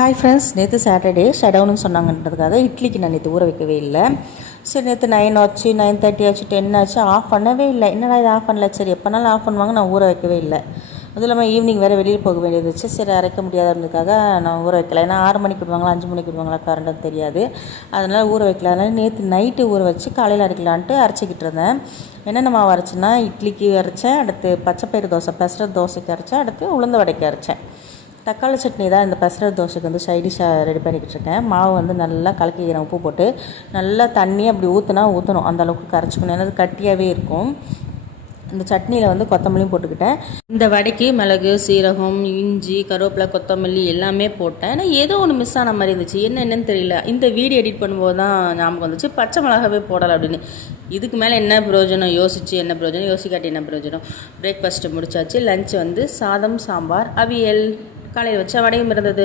Hi friends, நேற்று Saturday ஷடவுன்னு சொன்னாங்கன்றதுக்காக இட்லிக்கு நான் நேற்று ஊற வைக்கவே இல்லை. சரி, நேற்று 9 ஆச்சு, 9:30 ஆச்சு, 10 ஆச்சு, ஆஃப் பண்ணவே இல்லை. என்னடா இது ஆஃப் பண்ணல, சரி எப்போனாலும் ஆஃப் பண்ணுவாங்க, நான் ஊற வைக்கவே இல்லை. அதுவும் இல்லாமல் ஈவினிங் வேறு வெளியில் போக வேண்டியது இருந்துச்சு. சரி, அரைக்க முடியாததுக்காக நான் ஊற வைக்கல. ஏன்னா 6 மணிக்கு விடுவாங்களா 5 மணிக்கு விடுவாங்களா கரண்ட்டு தெரியாது, அதனால் ஊற வைக்கல. அதனால் நேற்று நைட்டு ஊற வச்சு காலையில் அரைக்கலான்ட்டு அரைச்சிக்கிட்டு இருந்தேன். என்னென்ன மாவு அரைச்சேன்னா, இட்லிக்கு அரைச்சேன், அடுத்து பச்சைப்பயிறு தோசை பெசரட் தோசைக்கு அரைச்சேன், அடுத்து உளுந்த வடைக்கு அரைச்சேன். தக்காளி சட்னி தான் இந்த பெசரட் தோசைக்கு வந்து சைடிஷாக ரெடி பண்ணிக்கிட்டு இருக்கேன். மாவு வந்து நல்லா கலக்கிக்கிறேன், உப்பு போட்டு நல்லா தண்ணி அப்படி ஊற்றணும், அந்தளவுக்கு கரைச்சிக்கணும், ஏன்னா அது கட்டியாகவே இருக்கும். இந்த சட்னியில் வந்து கொத்தமல்லியும் போட்டுக்கிட்டேன். இந்த வடைக்கு மிளகு, சீரகம், இஞ்சி, கருவேப்பிலை, கொத்தமல்லி எல்லாமே போட்டேன். ஆனால் ஏதோ ஒன்று மிஸ் ஆன மாதிரி இருந்துச்சு, என்னென்னு தெரியல. இந்த வீடியோ எடிட் பண்ணும்போது தான் ஞாபகம் வந்துச்சு, பச்சை மிளகாவே போடலை அப்படின்னு. இதுக்கு மேலே என்ன பிரயோஜனம், யோசிக்காட்டி என்ன பிரயோஜனம். பிரேக்ஃபாஸ்ட்டு முடிச்சாச்சு. லஞ்ச் வந்து சாதம், சாம்பார், அவியல், காலையில் வச்ச வடையும் இருந்தது.